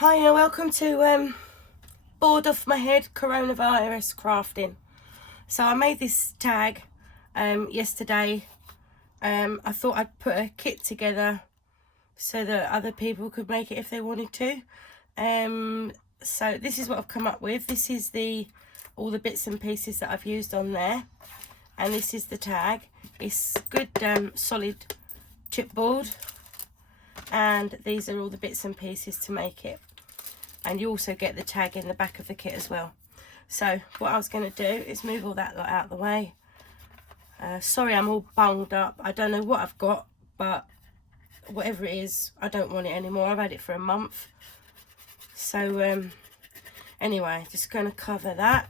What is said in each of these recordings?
Hiya, welcome to Bored Off My Head Coronavirus Crafting. So I made this tag yesterday. I thought I'd put a kit together so that other people could make it if they wanted to. So this is what I've come up with. This is all the bits and pieces that I've used on there. And this is the tag. It's good solid chipboard. And these are all the bits and pieces to make it. And you also get the tag in the back of the kit as well. So what I was going to do is move all that lot out of the way. Sorry I'm all bunged up. I don't know what I've got, but whatever it is, I don't want it anymore. I've had it for a month. So anyway, just going to cover that.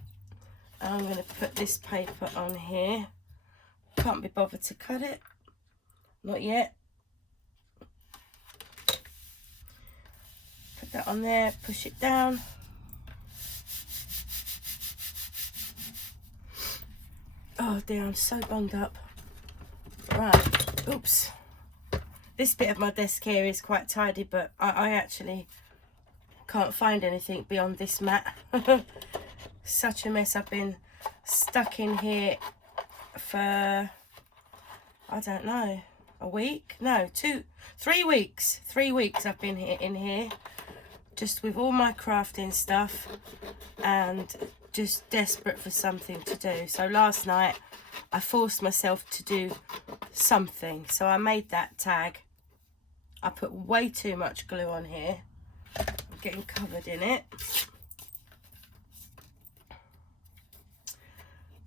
I'm going to put this paper on here. Can't be bothered to cut it. Not yet. Put that on there, push it down. Oh dear, I'm so bunged up. Right, oops. This bit of my desk here is quite tidy, but I actually can't find anything beyond this mat. Such a mess. I've been stuck in here for, I don't know, a week? No, 3 weeks. 3 weeks I've been in here. Just with all my crafting stuff and just desperate for something to do. So last night I forced myself to do something. So I made that tag. I put way too much glue on here. I'm getting covered in it.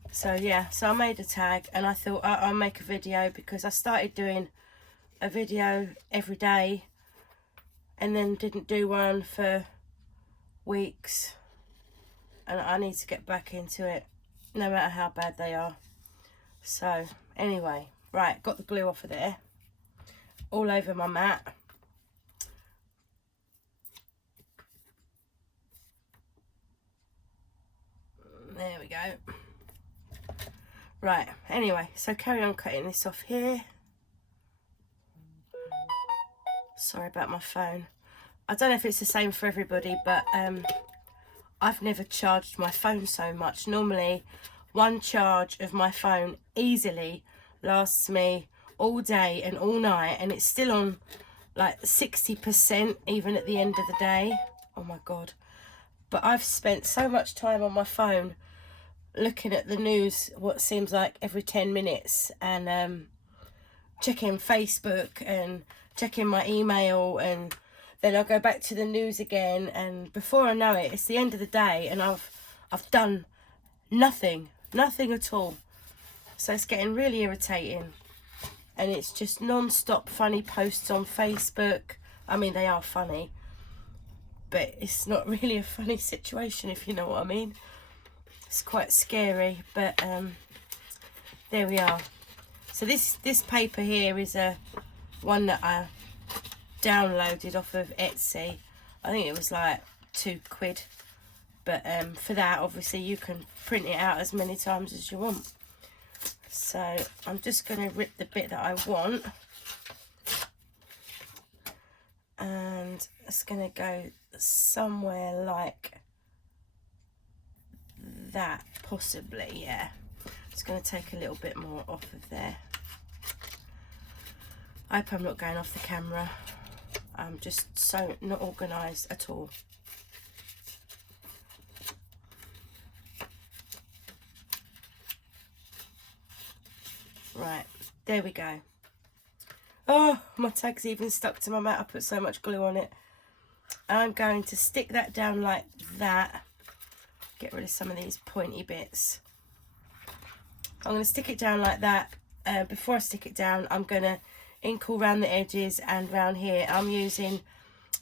So yeah, so I made a tag and I thought I'll make a video because I started doing a video every day and then didn't do one for weeks, and I need to get back into it no matter how bad they are. So anyway, right, got the glue off of there all over my mat. There we go. Right, anyway, so carry on cutting this off here. Sorry about my phone. I don't know if it's the same for everybody, but I've never charged my phone so much. Normally, one charge of my phone easily lasts me all day and all night, and it's still on like 60% even at the end of the day. Oh my God. But I've spent so much time on my phone looking at the news, what seems like every 10 minutes, and checking Facebook and checking my email, and then I'll go back to the news again, and before I know it, it's the end of the day and I've done nothing at all. So it's getting really irritating, and it's just non-stop funny posts on Facebook. I mean, they are funny, but it's not really a funny situation, if you know what I mean. It's quite scary, but there we are. So this paper here is one that I downloaded off of Etsy. I think it was like £2, but for that obviously you can print it out as many times as you want. So I'm just going to rip the bit that I want, and it's going to go somewhere like that, possibly. Yeah, it's going to take a little bit more off of there. I hope I'm not going off the camera. I'm just so not organised at all. Right, there we go. Oh, my tag's even stuck to my mat. I put so much glue on it. I'm going to stick that down like that. Get rid of some of these pointy bits. I'm going to stick it down like that. Before I stick it down, I'm going to ink all around the edges and round here. I'm using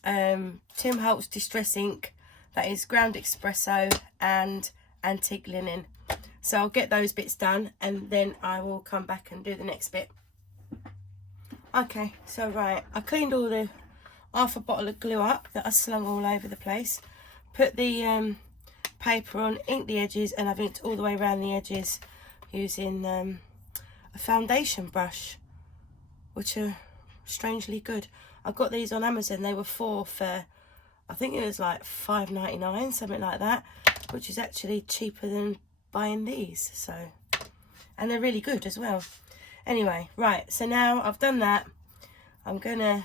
Tim Holtz Distress ink. That is ground espresso and antique linen. So I'll get those bits done and then I will come back and do the next bit. Okay, so right, I cleaned all the half a bottle of glue up that I slung all over the place. Put the paper on, inked the edges, and I've inked all the way around the edges using a foundation brush, which are strangely good. I got these on Amazon. They were 4 for I think it was like $5.99, something like that, which is actually cheaper than buying these. So, and they're really good as well. Anyway, right, so now I've done that, I'm gonna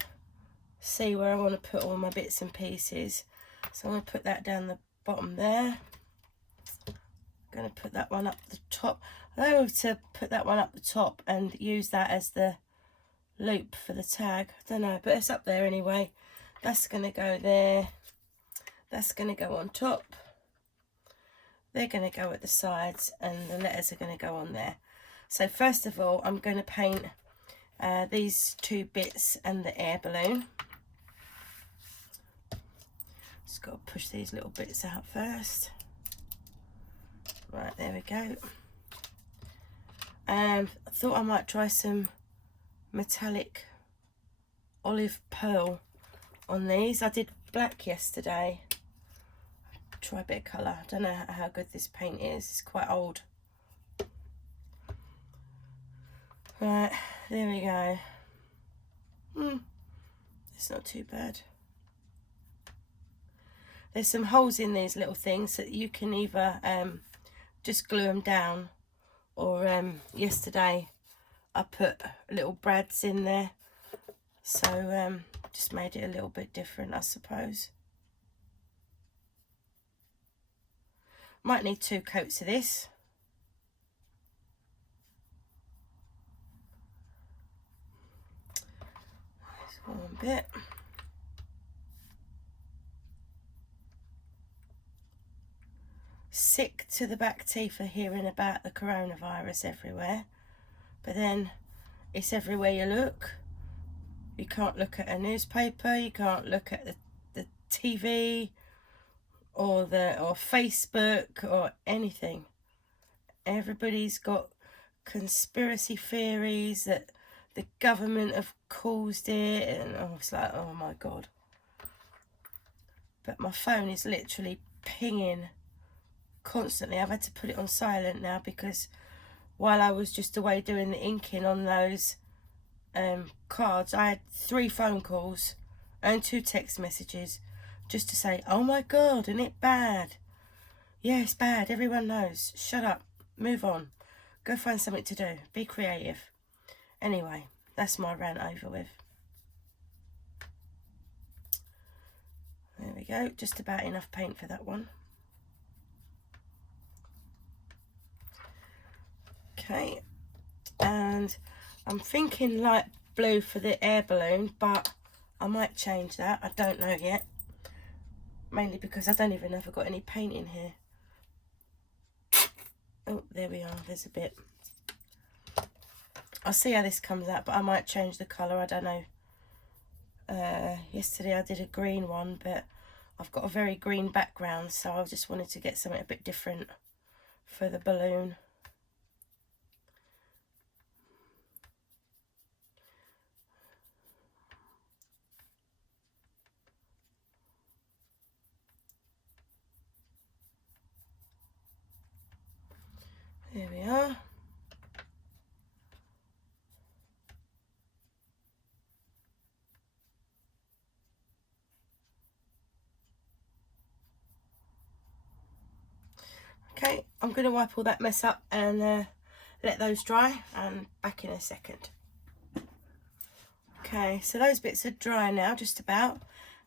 see where I want to put all my bits and pieces. So I'm going to put that down the bottom there. I'm going to put that one up the top. I love to put that one up the top and use that as the loop for the tag. I don't know, but it's up there anyway. That's going to go there. That's going to go on top. They're going to go at the sides, and the letters are going to go on there. So first of all, I'm going to paint these two bits and the air balloon. Just got to push these little bits out first. Right, there we go. And I thought I might try some metallic olive pearl on these. I did black yesterday. Try a bit of colour. I don't know how good this paint is. It's quite old. Right, there we go. It's not too bad. There's some holes in these little things so that you can either just glue them down, or yesterday I put little brads in there, so just made it a little bit different, I suppose. Might need 2 coats of this. One bit. Sick to the back teeth of hearing about the coronavirus everywhere, but then it's everywhere you look. You can't look at a newspaper, you can't look at the TV or Facebook or anything. Everybody's got conspiracy theories that the government have caused it, and it's like, oh my god. But my phone is literally pinging constantly. I've had to put it on silent now because while I was just away doing the inking on those cards, I had 3 phone calls and 2 text messages just to say, oh my god, isn't it bad? Yeah, it's bad, everyone knows. Shut up, move on, go find something to do, be creative. Anyway, that's my rant over with. There we go, just about enough paint for that one. Okay, and I'm thinking light blue for the air balloon, but I might change that. I don't know yet, mainly because I don't even know if I've got any paint in here. Oh, there we are, there's a bit. I'll see how this comes out, but I might change the colour, I don't know. Yesterday I did a green one, but I've got a very green background, so I just wanted to get something a bit different for the balloon. There we are. Okay, I'm going to wipe all that mess up and let those dry, and back in a second. Okay, so those bits are dry now, just about.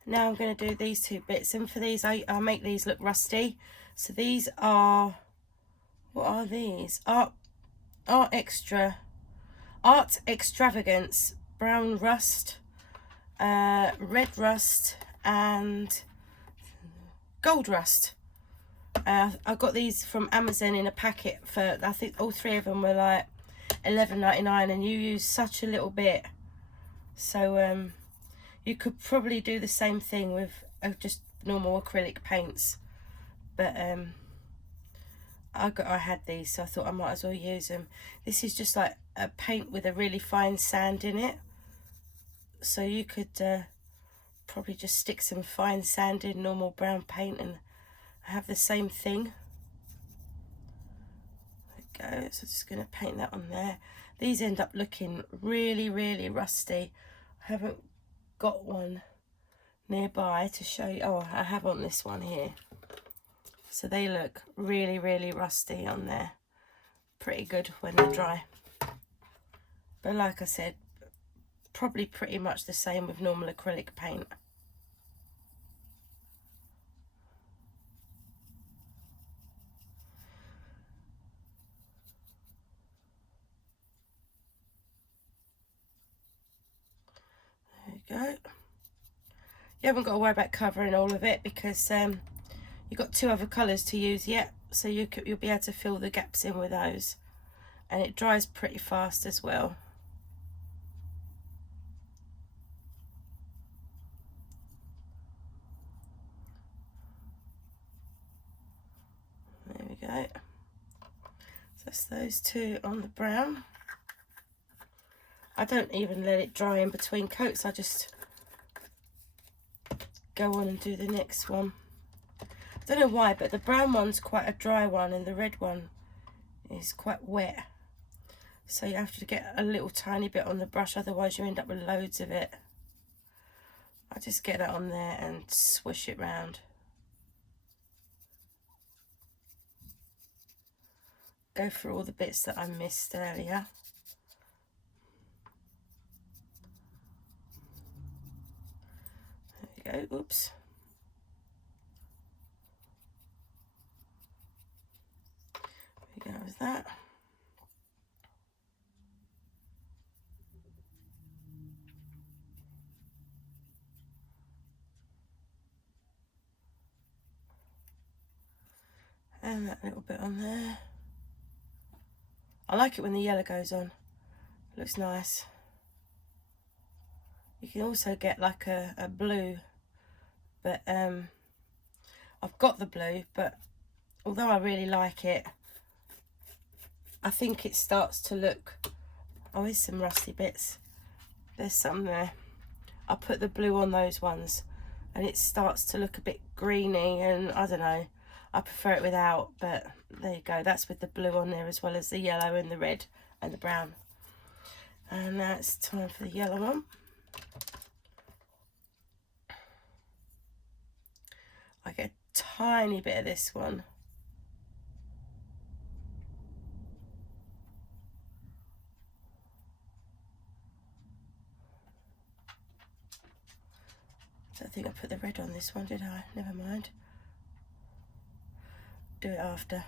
Now I'm going to do these 2 bits, and for these I make these look rusty. So these are, what are these? Art Extravagance brown rust, red rust, and gold rust. I got these from Amazon in a packet for, I think all 3 of them were like $11.99, and you use such a little bit. So you could probably do the same thing with just normal acrylic paints. But I had these, so I thought I might as well use them. This is just like a paint with a really fine sand in it. So you could probably just stick some fine sand in normal brown paint and have the same thing. There we go. So just going to paint that on there. These end up looking really, really rusty. I haven't got one nearby to show you. Oh, I have on this one here. So they look really, really rusty on there. Pretty good when they're dry. But like I said, probably pretty much the same with normal acrylic paint. There you go. You haven't got to worry about covering all of it because you've got 2 other colours to use yet, so you'll be able to fill the gaps in with those, and it dries pretty fast as well. There we go. So that's those 2 on the brown. I don't even let it dry in between coats, I just go on and do the next one. I don't know why, but the brown one's quite a dry one and the red one is quite wet. So you have to get a little tiny bit on the brush, otherwise you end up with loads of it. I just get that on there and swish it round. Go through all the bits that I missed earlier. There we go, oops. There we go with that. And that little bit on there. I like it when the yellow goes on. It looks nice. You can also get like a blue, but I've got the blue, but although I really like it, I think it starts to look, oh, there's some rusty bits. There's some there. I put the blue on those ones and it starts to look a bit greeny, and I don't know, I prefer it without, but there you go. That's with the blue on there as well as the yellow and the red and the brown. And now it's time for the yellow one. I get a tiny bit of this one. I don't think I put the red on this one, did I? Never mind. Do it after.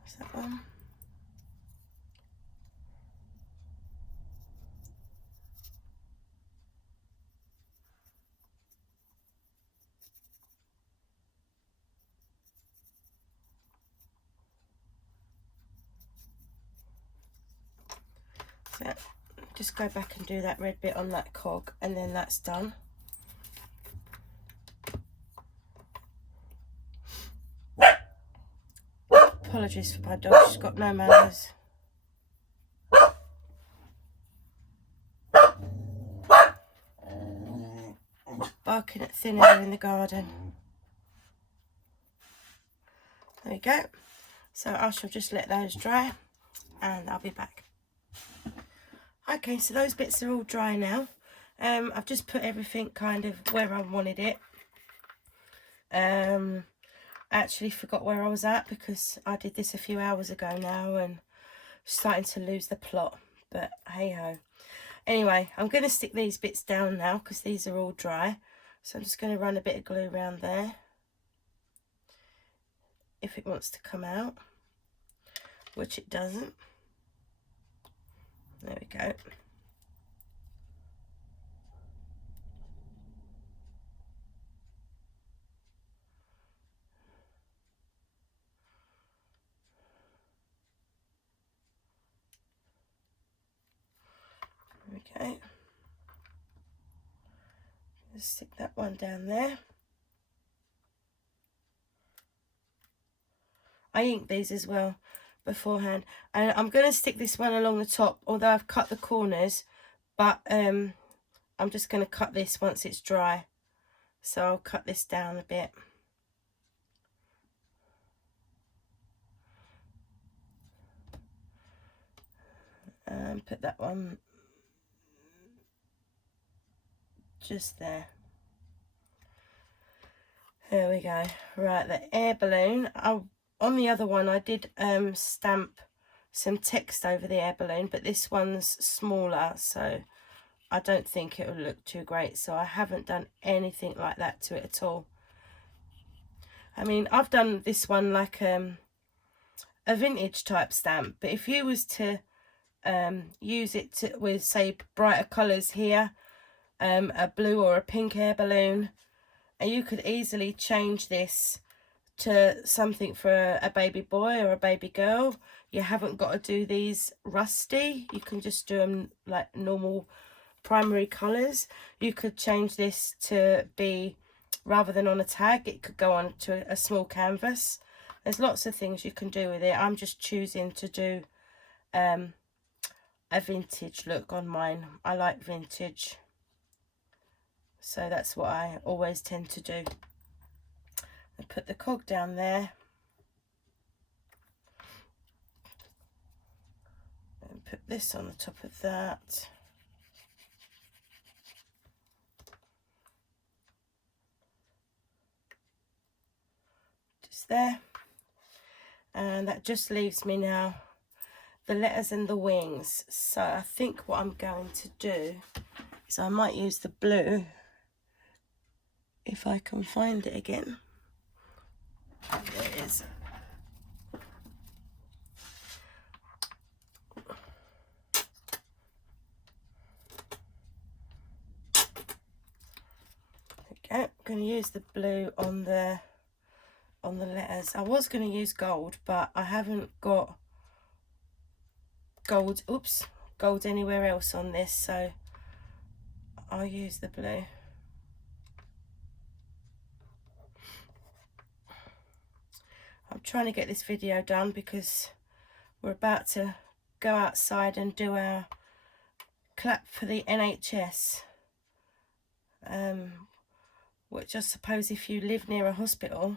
What's that one? So just go back and do that red bit on that cog, and then that's done. Apologies for my dog, she's got no manners. Barking at thin air in the garden. There we go. So I shall just let those dry and I'll be back. Okay, so those bits are all dry now. I've just put everything kind of where I wanted it. I actually forgot where I was at because I did this a few hours ago now and starting to lose the plot, but hey ho. Anyway, I'm going to stick these bits down now because these are all dry. So I'm just going to run a bit of glue around there if it wants to come out, which it doesn't. There we go. Okay, just stick that one down there. I inked these as well beforehand, and I'm going to stick this one along the top, although I've cut the corners, but I'm just going to cut this once it's dry, so I'll cut this down a bit. and put that one just there. There we go. Right, the air balloon. On the other one I did stamp some text over the air balloon, but this one's smaller, so I don't think it will look too great, so I haven't done anything like that to it at all. I mean, I've done this one like a vintage type stamp, but if you was to use it with, say, brighter colours here, a blue or a pink air balloon, and you could easily change this to something for a baby boy or a baby girl. You haven't got to do these rusty. You can just do them like normal primary colours. You could change this to be, rather than on a tag, it could go on to a small canvas. There's lots of things you can do with it. I'm just choosing to do a vintage look on mine. I like vintage, so that's what I always tend to do. I put the cog down there and put this on the top of that. Just there. And that just leaves me now the letters and the wings. So I think what I'm going to do is I might use the blue, if I can find it again. There it is. Okay, I'm going to use the blue on the letters. I was going to use gold, but I haven't got gold anywhere else on this, so I'll use the blue. I'm trying to get this video done because we're about to go outside and do our clap for the NHS, which I suppose if you live near a hospital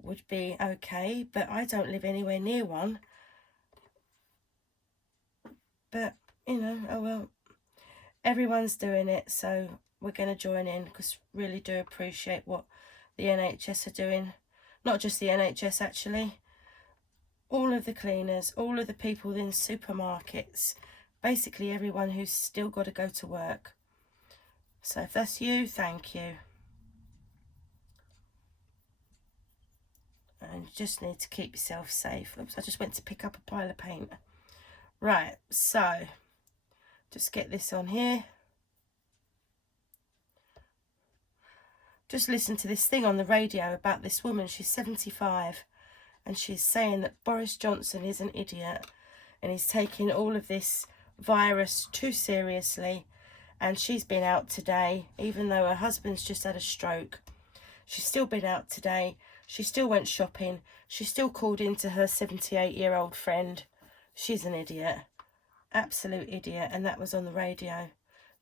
would be okay, but I don't live anywhere near one. But you know, oh well, everyone's doing it, so we're going to join in, because really do appreciate what the NHS are doing. Not just the NHS, actually, all of the cleaners, all of the people in supermarkets, basically everyone who's still got to go to work. So if that's you, thank you. And you just need to keep yourself safe. Oops, I just went to pick up a pile of paint. Right, so just get this on here. Just listen to this thing on the radio about this woman. She's 75 and she's saying that Boris Johnson is an idiot and he's taking all of this virus too seriously. And she's been out today, even though her husband's just had a stroke. She's still been out today. She still went shopping. She still called into her 78-year-old friend. She's an idiot. Absolute idiot. And that was on the radio.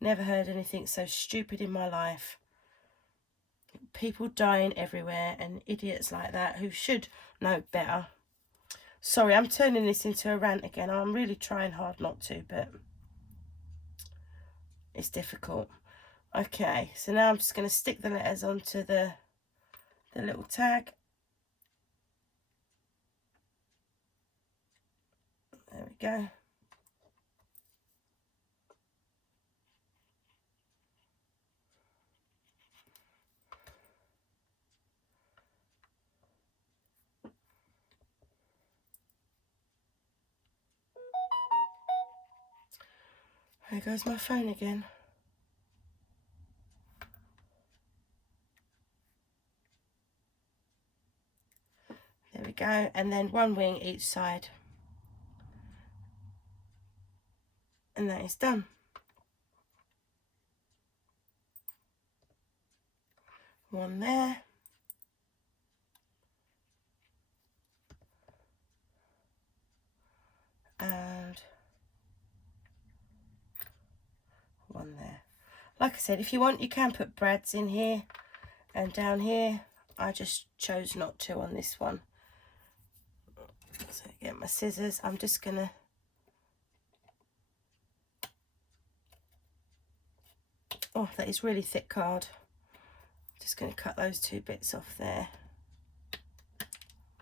Never heard anything so stupid in my life. People dying everywhere, and idiots like that who should know better. Sorry, I'm turning this into a rant again. I'm really trying hard not to, but it's difficult. Okay, so now I'm just going to stick the letters onto the little tag. There we go. There goes my phone again. There we go, and then one wing each side. And that is done. One there. And one there. Like I said, if you want, you can put brads in here and down here. I just chose not to on this one. So get my scissors. I'm just gonna Oh, that is really thick card. Just going to cut those 2 bits off there.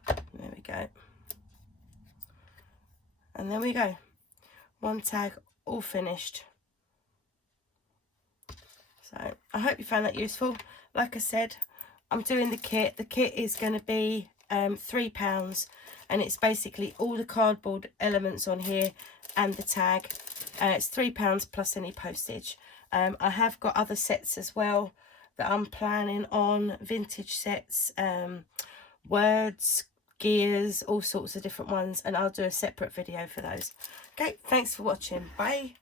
There we go. And there we go. 1 tag all finished. So I hope you found that useful. Like I said, I'm doing the kit. The kit is going to be £3, and it's basically all the cardboard elements on here and the tag. It's £3 plus any postage. I have got other sets as well that I'm planning on, vintage sets, words, gears, all sorts of different ones, and I'll do a separate video for those. Okay, thanks for watching. Bye.